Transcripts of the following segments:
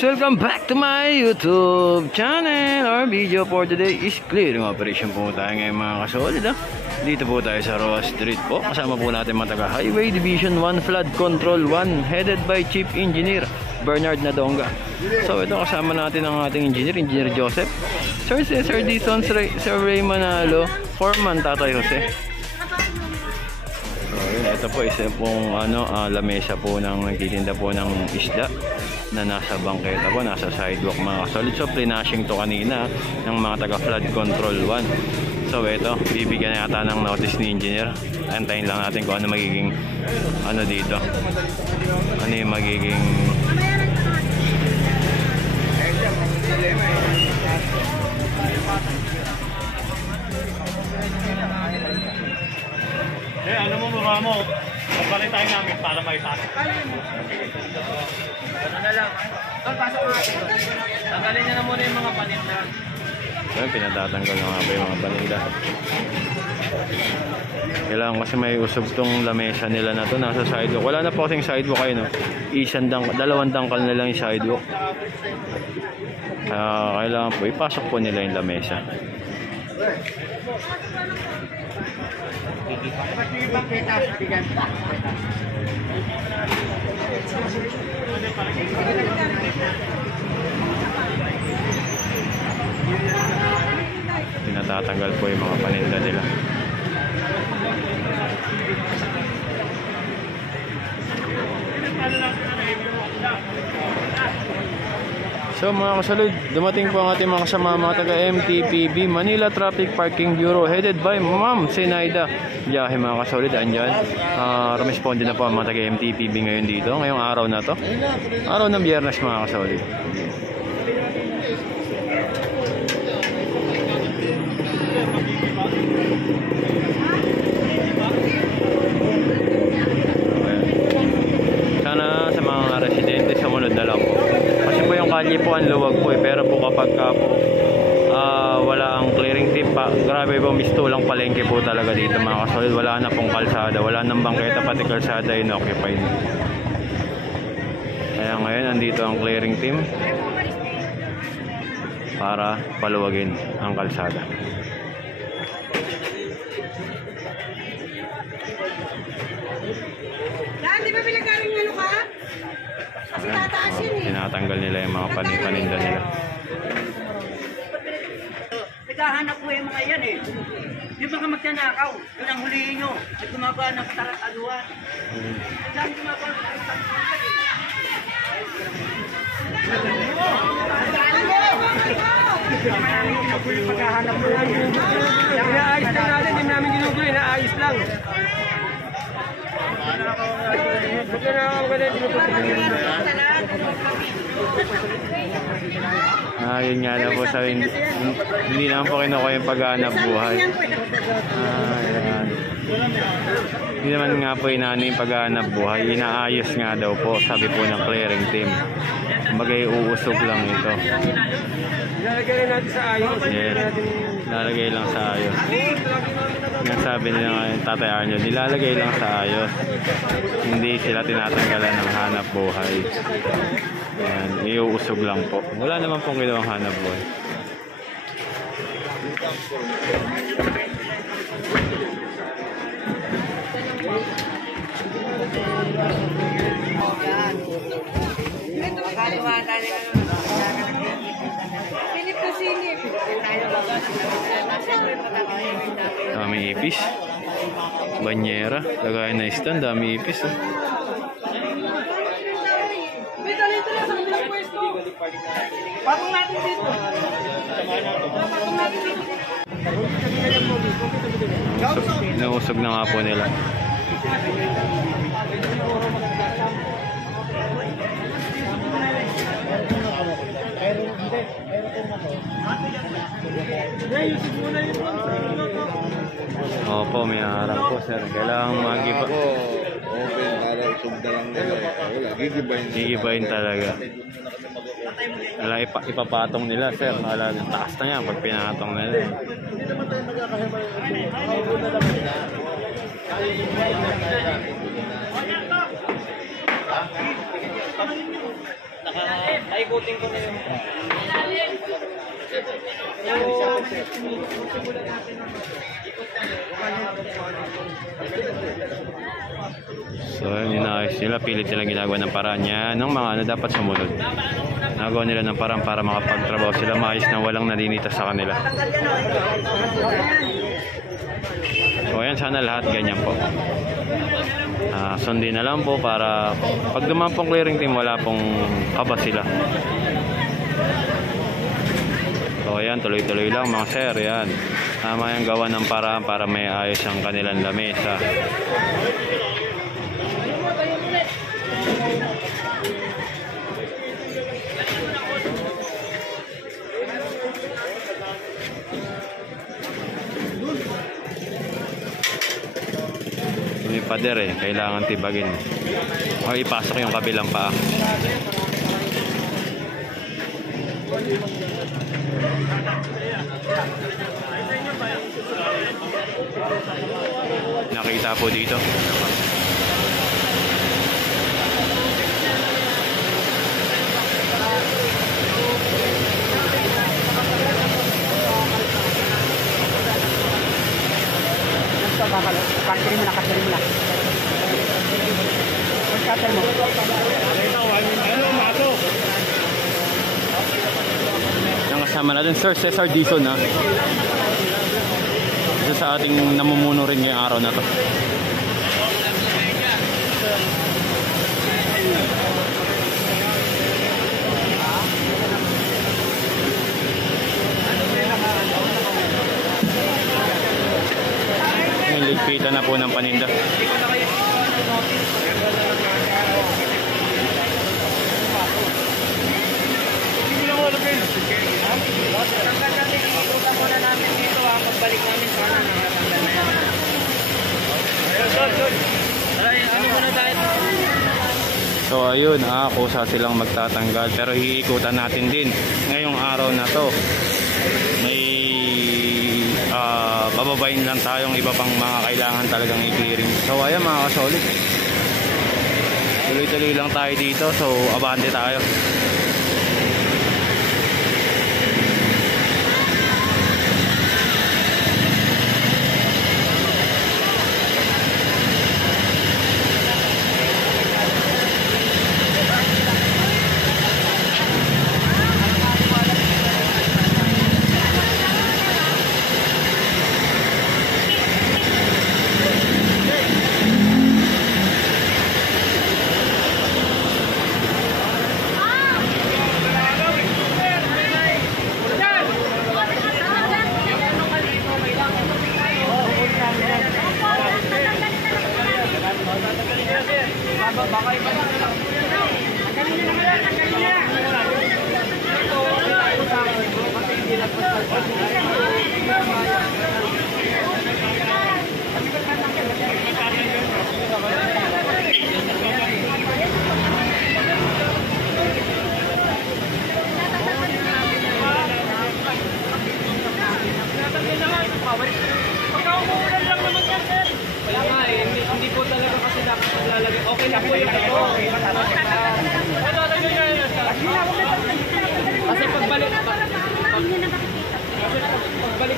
guys! Welcome back to my YouTube channel. Our video for today is clearing operation po tayo ngayon mga kasolid. Dito po tayo sa Roa Street po. Kasama po natin mga taga Highway Division 1 Flood Control 1 headed by Chief Engineer Bernard Nadonga. So ito kasama natin ang ating Engineer Joseph, Sir Cesar Dizon, Sir Ray Manalo, Foreman Tatay Jose. So yun, ito po isa pong lamesa po ng nagtitinda po ng isda na nasa bangketa po, nasa sidewalk mga kasolid. So plinashing to kanina ng mga taga Flood Control 1. So ito, bibigyan na yata ng notice ni engineer. Antayin lang natin kung ano magiging dito. Ano yung magiging ano mo mukha mo? Pagpalit tayo namin para may pasok. Ano na lang. Pasok natin. Tanggalin niya na muna yung mga paninda. so, pinatatanggal na nga ba yung mga paninda. Kailangan kasi may usog tong lamesa nila na to, nasa sidewalk. Wala na po kasing sidewalk kayo, no? Dalawang dangkal na lang yung sidewalk. Kailangan po ipasok po nila yung lamesa. Pinatatanggal po yung mga paninda nila. So mga kasalud, dumating po ang ating mga kasama mga taga MTPB Manila Traffic Parking Bureau headed by Ma'am Zenaida Biyahe mga kasalud. Andyan, rumisponde na po ang mga taga MTPB ngayon dito, ngayong araw na to, araw ng Biyernes mga kasalud. Sana sa mga residente sumunod na lang po. Kasi po yung kalye po ang luwag po pero po kapag po wala ang clearing tip pa, grabe po, mistulang palengke po talaga dito mga kasolid. Wala na pong kalsada, wala nang bangketa, pati kalsada inoccupied. Kaya ngayon andito ang clearing team para paluwagin ang kalsada. Di ba pinagaling ano ka? Kasi tataas yun eh. Tinatanggal nila yung mga paninda nila. Naghahanap po yung mga yan eh. Di ba ka magtanakaw? Yun ang hulihin nyo. At gumagawa ng tarataluan. Saan gumagawa ng tarataluan? Paghahanap mo lang yun. Inaayos lang natin. Hindi namin ginugulo. Inaayos lang. Yun nga na po sabi, hindi naman po kinukuha yung paghahanap buhay. Hindi naman nga po inaano yung paghahanap buhay, inaayos nga daw po, sabi po ng clearing team. Bagay uusog lang ito. Lalagay natin sa ayos. Yes, lalagay lang sa ayos. Yung sabi nila nga yung Tatay Arnyo, nilalagay lang sa ayos. Hindi sila tinatanggalan ng hanap buhay. Yan, iuusog lang po. Wala naman pong ginawang hanap buhay. Sinip na sinip. Dami ipis. Banyera. Lagayan na stand. Dami ipis. May talito na sa kabilang pwesto. Patong natin dito. Patong natin dito. Inausog na nga po nila. Opo, may harap po sir. Kailangan mag-iba. Open para isugda lang nila. Wala, gigibayin talaga. Wala, ipapatong nila sir. Wala, taas na yan pag pinatong nila. Paikutin ko na yung... So yun, inaayos nila. Pilit silang ginagawa ng paraan niya ng mga ano dapat sumunod. Nagawa nila ng paraan para makapagtrabaho sila maayos na walang nalinitas sa kanila. So ayan, sana lahat ganyan po. Sundin na lang po para pag dumaan pong clearing team wala pong kaba sila. So ayan, tuloy-tuloy lang mga sir. Yan, tama yung gawa ng paraan para may ayos ang kanilang lamesa. May pader eh, kailangan tibagin o ipasok yung kabilang paa. Nakita po dito. Cutter mo na. Cutter mo. Ang kasama natin, Sir Cesar Dizon ha. Isa sa ating namumuno rin ngayong araw na to. Ligpitan na po ng paninda. So ayun, kusa silang magtatanggal pero iikutan natin din ngayong araw na to. May bababayin lang tayong iba pang mga kailangan talagang i-clearing. So ayan mga kasolid, tuloy-tuloy lang tayo dito. So abante tayo. Hindi po talaga kasi dapat maglalagay. Okay na po yung ito. Kasi pagbalik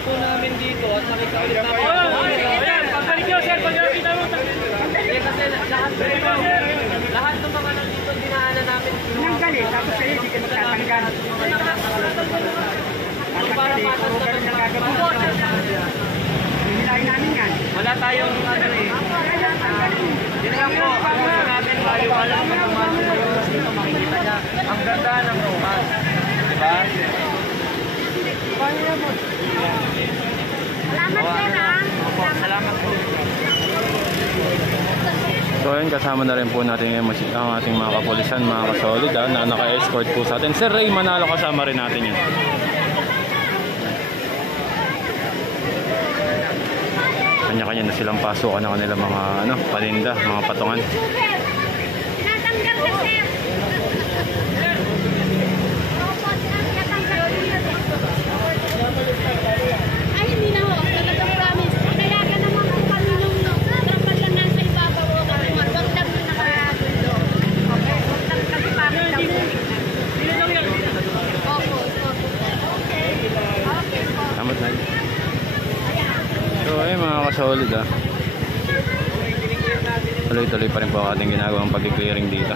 po namin dito at nakita ulit namin. Pagbalik nyo sir, pag nakita mo. Kasi lahat ng mga nandito dinaanan namin. Nanggalit, tapos kayo hindi kayo magtatanggal. Para patas na Hinilayin namin yan. wala tayong ano eh. Yun lang po, ang gusto natin baliwala ang pagmamahal dito makikita niya ang ganda ng rohan. Diba? Salamat sir ha. Salamat po. So ayun, kasama na rin po natin ngayon ang ating mga kapulisan, mga kasolid na naka-escort po sa atin. Sir Ray Manalo, kasama rin natin yan. Kanya-kanya na silang pasukan ng kanilang mga paninda, mga patungan. Tinatanggal ka, sir. Ay, hindi na ho. Talagang promise. Kaya ka naman kung kami nung trapal lang nasa ibabaw o kami. Wag lang na nakagulo. Okay? Wag lang kasi bakit lang. solid ah. Tuloy-tuloy pa rin po ang ating ginagawang pag-clearing dito.